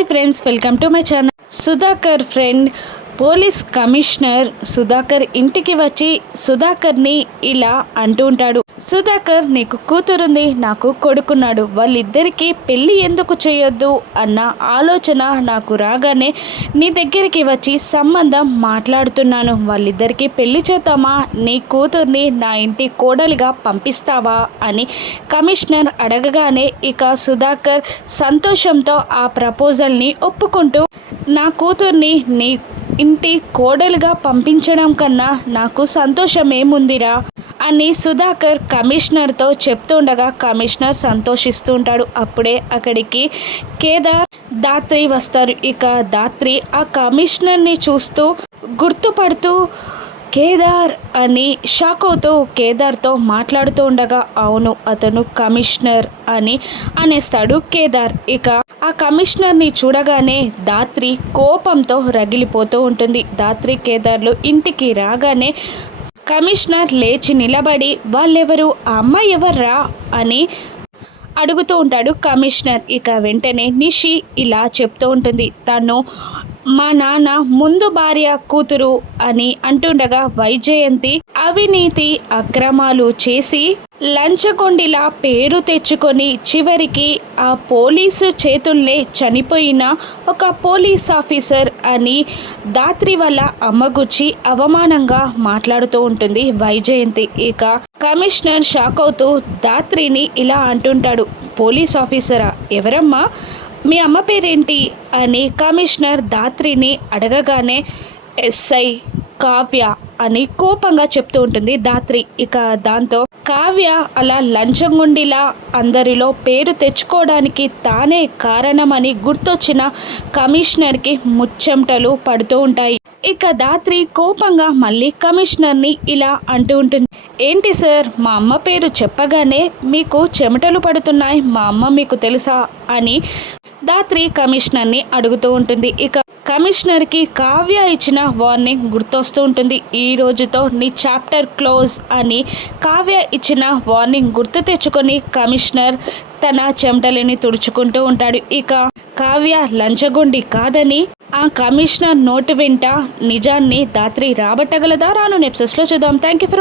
Hi friends welcome to my channel Sudhakar friend police commissioner Sudhakar ఇంటికి వచ్చి సుధాకర్ని ఇలా అంటూ ఉంటాడు. సుధాకర్ నీకు కూతురుంది నాకు కొడుకున్నాడు. వాళ్ళిద్దరికీ పెళ్ళి ఎందుకు చేయొద్దు? అన్న ఆలోచన నాకు రాగానే నీ దగ్గరికి వచ్చి సంబంధం మాట్లాడుతున్నాను. వాళ్ళిద్దరికీ పెళ్ళి చేద్దామా? నీ కూతుర్ని నా ఇంటి కోడలిగా పంపిస్తావా? అని కమిషనర్ అడగగానే ఇక సుధాకర్ సంతోషంతో ఆ ప్రపోజల్ని ఒప్పుకుంటూ నా కూతుర్ని నీ ఇంటి కోడలుగా పంపించడం కన్నా నాకు సంతోషమేముందిరా? అని సుధాకర్ కమిషనర్తో చెప్తుండగా కమిషనర్ సంతోషిస్తూ ఉంటాడు అప్పుడే అక్కడికి కేదార్ దాత్రి వస్తారు. ఇక దాత్రి ఆ కమిషనర్ని చూస్తూ గుర్తుపడుతూ కేదార్ అని షాక్ అవుతూ కేదార్తో మాట్లాడుతూ ఉండగా అవును అతను కమిషనర్ అని అనేస్తాడు కేదార్. ఇక ఆ కమిషనర్ని చూడగానే దాత్రి కోపంతో రగిలిపోతూ ఉంటుంది. దాత్రి కేదార్లు ఇంటికి రాగానే కమిషనర్ లేచి నిలబడి వాళ్ళెవరు? ఆ అమ్మాయి ఎవర్రా? అని అడుగుతూ ఉంటాడు కమిషనర్. ఇక వెంటనే నిషి ఇలా చెప్తూ ఉంటుంది. తను మా నాన్న ముందు భార్య కూతురు అని అంటుండగా వైజయంతి అవినీతి అక్రమాలు చేసి లంచకొండిలా పేరు తెచ్చుకొని చివరికి ఆ పోలీసు చేతుల్నే చనిపోయిన ఒక పోలీస్ ఆఫీసర్ అని దాత్రి వల్ల అమ్మగుచ్చి అవమానంగా మాట్లాడుతూ ఉంటుంది వైజయంతి. ఇక కమిషనర్ షాక్ అవుతూ దాత్రిని ఇలా అంటుంటాడు పోలీస్ ఆఫీసరా? ఎవరమ్మా? మీ అమ్మ పేరేంటి? అని కమిషనర్ దాత్రిని అడగగానే ఎస్ఐ. కావ్య అని కోపంగా చెప్తూ ఉంటుంది దాత్రి ఇక దాంతో కావ్య అలా లంచంగుండిలా అందరిలో పేరు తెచ్చుకోవడానికి తానే కారణమని గుర్తొచ్చిన కమిషనర్కి ముచ్చెమటలు పడుతూ ఉంటాయి. ఇక దాత్రి కోపంగా మళ్ళీ కమిషనర్ని ఇలా అంటూ ఉంటుంది. ఏంటి సార్ మా అమ్మ పేరు చెప్పగానే మీకు చెమటలు పడుతున్నాయి మా అమ్మ మీకు తెలుసా? అని దాత్రి కమిషనర్ని అడుగుతూ ఉంటుంది. ఇక కమిషనర్కి కావ్య ఇచ్చిన వార్నింగ్ గుర్తొస్తూ ఉంటుంది. ఈ రోజుతో నీ చాప్టర్ క్లోజ్ అని కావ్య ఇచ్చిన వార్నింగ్ గుర్తు తెచ్చుకొని కమిషనర్ తన చెమటలిని తుడుచుకుంటూ ఉంటాడు. ఇక కావ్య లంచగొండి కాదని ఆ కమిషనర్ నోటు వెంట నిజాన్ని దాత్రి రాబట్టగలదా? రాను నెప్సెస్లో చూద్దాం. Thank you for